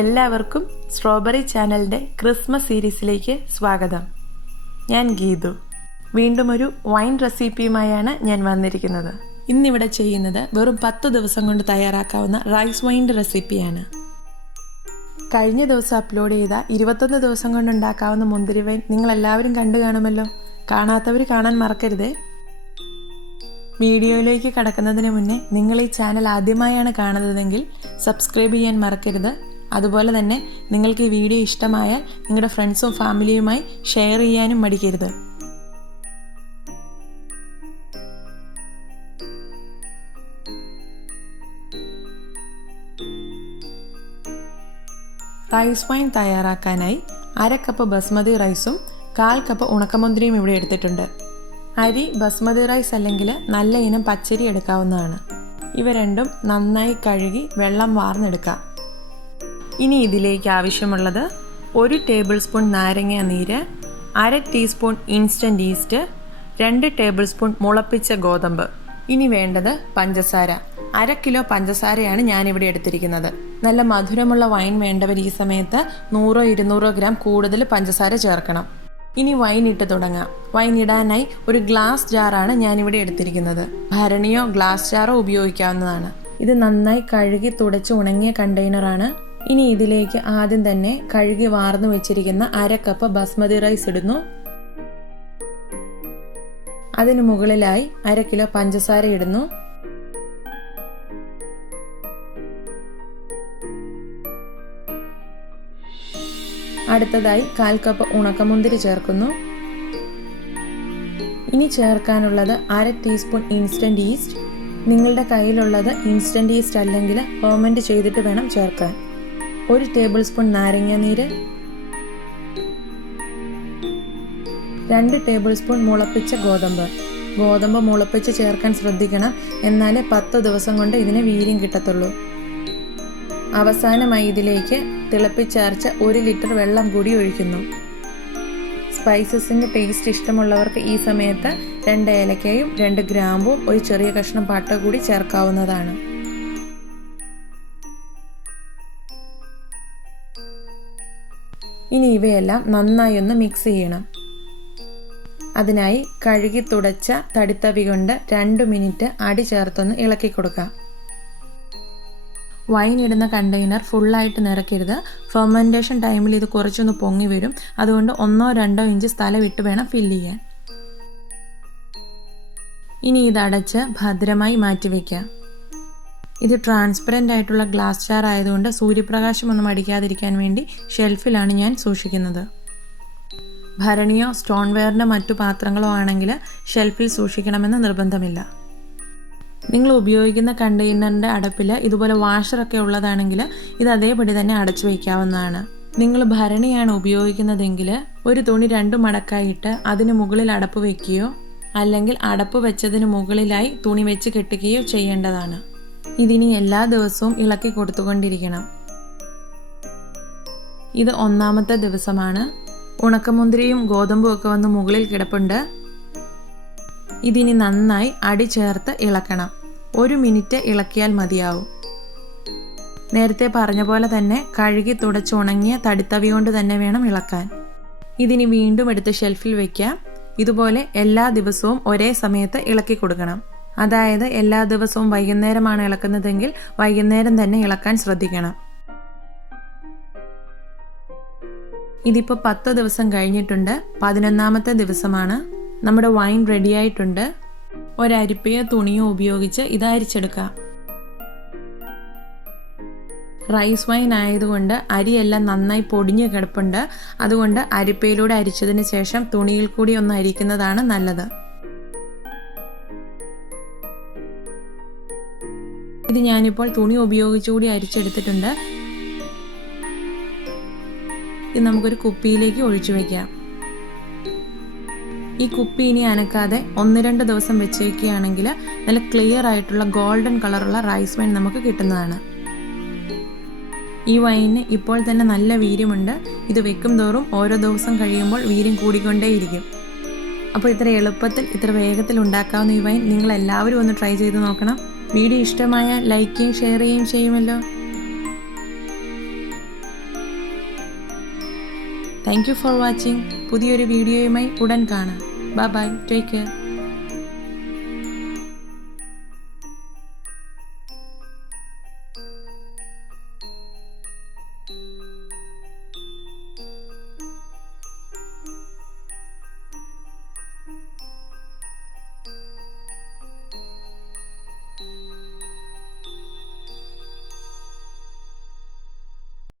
എല്ലാവർക്കും സ്ട്രോബെറി ചാനലിൻ്റെ ക്രിസ്മസ് സീരീസിലേക്ക് സ്വാഗതം. ഞാൻ ഗീതു. വീണ്ടും ഒരു വൈൻ റെസിപ്പിയുമായാണ് ഞാൻ വന്നിരിക്കുന്നത്. ഇന്നിവിടെ ചെയ്യുന്നത് വെറും 10 ദിവസം കൊണ്ട് തയ്യാറാക്കാവുന്ന റൈസ് വൈൻ്റെ റെസിപ്പിയാണ്. കഴിഞ്ഞ ദിവസം അപ്ലോഡ് ചെയ്ത 21 ദിവസം കൊണ്ട് ഉണ്ടാക്കാവുന്ന മുന്തിരി വൈൻ നിങ്ങളെല്ലാവരും കണ്ടു കാണുമല്ലോ. കാണാത്തവർ കാണാൻ മറക്കരുതേ. വീഡിയോയിലേക്ക് കടക്കുന്നതിന് മുന്നേ നിങ്ങൾ ഈ ചാനൽ ആദ്യമായാണ് കാണുന്നതെങ്കിൽ സബ്സ്ക്രൈബ് ചെയ്യാൻ മറക്കരുത്. അതുപോലെ തന്നെ നിങ്ങൾക്ക് ഈ വീഡിയോ ഇഷ്ടമായാൽ നിങ്ങളുടെ ഫ്രണ്ട്സും ഫാമിലിയുമായി ഷെയർ ചെയ്യാനും മടിക്കരുത്. റൈസ് വൈൻ തയ്യാറാക്കാനായി 1/2 കപ്പ് ബസ്മതി റൈസും 1/4 കപ്പ് ഉണക്കമുന്തിരിയും ഇവിടെ എടുത്തിട്ടുണ്ട്. അരി ബസ്മതി റൈസ് അല്ലെങ്കിൽ നല്ല ഇനം പച്ചരി എടുക്കാവുന്നതാണ്. ഇവ രണ്ടും നന്നായി കഴുകി വെള്ളം വാർന്നെടുക്കാം. ഇനി ഇതിലേക്ക് ആവശ്യമുള്ളത് 1 ടേബിൾ സ്പൂൺ നാരങ്ങ നീര്, 1/2 teaspoon instant yeast, 2 tablespoon മുളപ്പിച്ച ഗോതമ്പ്. ഇനി വേണ്ടത് പഞ്ചസാര. 1/2 കിലോ പഞ്ചസാരയാണ് ഞാനിവിടെ എടുത്തിരിക്കുന്നത്. നല്ല മധുരമുള്ള വൈൻ വേണ്ടവർ ഈ സമയത്ത് 100-200 ഗ്രാം കൂടുതൽ പഞ്ചസാര ചേർക്കണം. ഇനി വൈൻ ഇട്ട് തുടങ്ങാം. വൈൻ ഇടാനായി ഒരു ഗ്ലാസ് ജാറാണ് ഞാനിവിടെ എടുത്തിരിക്കുന്നത്. ഭരണിയോ ഗ്ലാസ് ജാറോ ഉപയോഗിക്കാവുന്നതാണ്. ഇത് നന്നായി കഴുകി തുടച്ച് ഉണങ്ങിയ കണ്ടെയ്നറാണ്. ഇനി ഇതിലേക്ക് ആദ്യം തന്നെ കഴുകി വാർന്നു വെച്ചിരിക്കുന്ന 1/2 കപ്പ് ബസ്മതി റൈസ് ഇടുന്നു. അതിനു മുകളിലായി 1/2 കിലോ പഞ്ചസാര ഇടുന്നു. അടുത്തതായി 1/4 കപ്പ് ഉണക്കമുന്തിരി ചേർക്കുന്നു. ഇനി ചേർക്കാനുള്ളത് 1/2 ടീസ്പൂൺ ഇൻസ്റ്റൻറ്റ് ഈസ്റ്റ്. നിങ്ങളുടെ കയ്യിലുള്ളത് ഇൻസ്റ്റൻറ്റ് ഈസ്റ്റ് അല്ലെങ്കിൽ ഫെർമെന്റ് ചെയ്തിട്ട് വേണം ചേർക്കാൻ. 1 ടേബിൾ സ്പൂൺ നാരങ്ങ നീര്, 2 ടേബിൾ സ്പൂൺ മുളപ്പിച്ച ഗോതമ്പ്. ഗോതമ്പ് മുളപ്പിച്ച് ചേർക്കാൻ ശ്രദ്ധിക്കണം, എന്നാലേ 10 ദിവസം കൊണ്ട് ഇതിന് വീര്യം കിട്ടത്തുള്ളൂ. അവസാനമായി ഇതിലേക്ക് തിളപ്പിച്ചാർച്ച 1 ലിറ്റർ വെള്ളം കൂടി ഒഴിക്കുന്നു. സ്പൈസസിൻ്റെ ടേസ്റ്റ് ഇഷ്ടമുള്ളവർക്ക് ഈ സമയത്ത് 2 ഏലക്കയും 2 ഗ്രാമ്പും 1 ചെറിയ കഷ്ണം പട്ട കൂടി ചേർക്കാവുന്നതാണ്. ഇനി ഇവയെല്ലാം നന്നായി ഒന്ന് മിക്സ് ചെയ്യണം. അതിനായി കഴുകി തുടച്ച തടിത്തവി കൊണ്ട് 2 മിനിറ്റ് അടി ചേർത്തൊന്ന് ഇളക്കി കൊടുക്കാം. വൈൻ ഇടുന്ന കണ്ടെയ്നർ ഫുള്ളായിട്ട് നിറയ്ക്കരുത്. ഫെർമെൻറ്റേഷൻ ടൈമിൽ ഇത് കുറച്ചൊന്ന് പൊങ്ങി വരും. അതുകൊണ്ട് 1-2 ഇഞ്ച് സ്ഥലം വിട്ട് വേണം ഫില്ല് ചെയ്യാൻ. ഇനി ഇത് അടച്ച് ഭദ്രമായി മാറ്റിവെക്കാം. ഇത് ട്രാൻസ്പെറൻ്റ് ആയിട്ടുള്ള ഗ്ലാസ് ജാർ ആയതുകൊണ്ട് സൂര്യപ്രകാശമൊന്നും അടിക്കാതിരിക്കാൻ വേണ്ടി ഷെൽഫിലാണ് ഞാൻ സൂക്ഷിക്കുന്നത്. ഭരണിയോ സ്റ്റോൺ വെയറിൻ്റെ മറ്റു പാത്രങ്ങളോ ആണെങ്കിൽ ഷെൽഫിൽ സൂക്ഷിക്കണമെന്ന് നിർബന്ധമില്ല. നിങ്ങൾ ഉപയോഗിക്കുന്ന കണ്ടെയ്നറിൻ്റെ അടപ്പിൽ ഇതുപോലെ വാഷറൊക്കെ ഉള്ളതാണെങ്കിൽ ഇത് അതേപടി തന്നെ അടച്ചു വയ്ക്കാവുന്നതാണ്. നിങ്ങൾ ഭരണിയാണ് ഉപയോഗിക്കുന്നതെങ്കിൽ ഒരു തുണി 2 മടക്കായിട്ട് അതിന് മുകളിൽ അടപ്പ് വയ്ക്കുകയോ അല്ലെങ്കിൽ അടപ്പ് വെച്ചതിന് മുകളിലായി തുണി വെച്ച് കെട്ടുകയോ ചെയ്യേണ്ടതാണ്. ഇതിനി എല്ലാ ദിവസവും ഇളക്കി കൊടുത്തുകൊണ്ടിരിക്കണം. ഇത് 1ാമത്തെ ദിവസമാണ്. ഉണക്കമുന്തിരിയും ഗോതമ്പും ഒക്കെ വന്ന് മുകളിൽ കിടപ്പുണ്ട്. ഇതിനി നന്നായി അടി ചേർത്ത് ഇളക്കണം. 1 മിനിറ്റ് ഇളക്കിയാൽ മതിയാവും. നേരത്തെ പറഞ്ഞ പോലെ തന്നെ കഴുകി തുടച്ച് ഉണങ്ങിയ തടിത്തവി കൊണ്ട് തന്നെ വേണം ഇളക്കാൻ. ഇതിനി വീണ്ടും എടുത്ത് ഷെൽഫിൽ വയ്ക്കാം. ഇതുപോലെ എല്ലാ ദിവസവും ഒരേ സമയത്ത് ഇളക്കി കൊടുക്കണം. അതായത് എല്ലാ ദിവസവും വൈകുന്നേരമാണ് ഇളക്കുന്നതെങ്കിൽ വൈകുന്നേരം തന്നെ ഇളക്കാൻ ശ്രദ്ധിക്കണം. ഇതിപ്പോൾ 10 ദിവസം കഴിഞ്ഞിട്ടുണ്ട്. 11ാമത്തെ ദിവസമാണ്. നമ്മുടെ വൈൻ റെഡിയായിട്ടുണ്ട്. ഒരരിപ്പയോ തുണിയോ ഉപയോഗിച്ച് ഇത് അരിച്ചെടുക്കാം. റൈസ് വൈൻ ആയതുകൊണ്ട് അരിയെല്ലാം നന്നായി പൊടിഞ്ഞ് കിടപ്പുണ്ട്. അതുകൊണ്ട് അരിപ്പയിലൂടെ അരിച്ചതിന് ശേഷം തുണിയിൽ കൂടി ഒന്ന് അരിക്കുന്നതാണ് നല്ലത്. ഇത് ഞാനിപ്പോൾ തുണി ഉപയോഗിച്ചുകൂടി അരിച്ചെടുത്തിട്ടുണ്ട്. ഇത് നമുക്കൊരു കുപ്പിയിലേക്ക് ഒഴിച്ചു വയ്ക്കാം. ഈ കുപ്പി ഇനി അനക്കാതെ 1-2 ദിവസം വെച്ച് വയ്ക്കുകയാണെങ്കിൽ നല്ല ക്ലിയർ ആയിട്ടുള്ള ഗോൾഡൻ കളറുള്ള റൈസ് വൈൻ നമുക്ക് കിട്ടുന്നതാണ്. ഈ വൈനിന് ഇപ്പോൾ തന്നെ നല്ല വീര്യമുണ്ട്. ഇത് വെക്കും തോറും ഓരോ ദിവസം കഴിയുമ്പോൾ വീര്യം കൂടിക്കൊണ്ടേയിരിക്കും. അപ്പോൾ ഇത്ര എളുപ്പത്തിൽ ഇത്ര വേഗത്തിൽ ഉണ്ടാക്കാവുന്ന ഈ വൈൻ നിങ്ങൾ എല്ലാവരും ഒന്ന് ട്രൈ ചെയ്ത് നോക്കണം. വീഡിയോ ഇഷ്ടമായാൽ ലൈക്ക് ചെയ്യുകയും ഷെയർ ചെയ്യുകയും ചെയ്യുമല്ലോ. Thank you for watching. പുതിയൊരു വീഡിയോയുമായി ഉടൻ കാണാം. Bye bye, take care.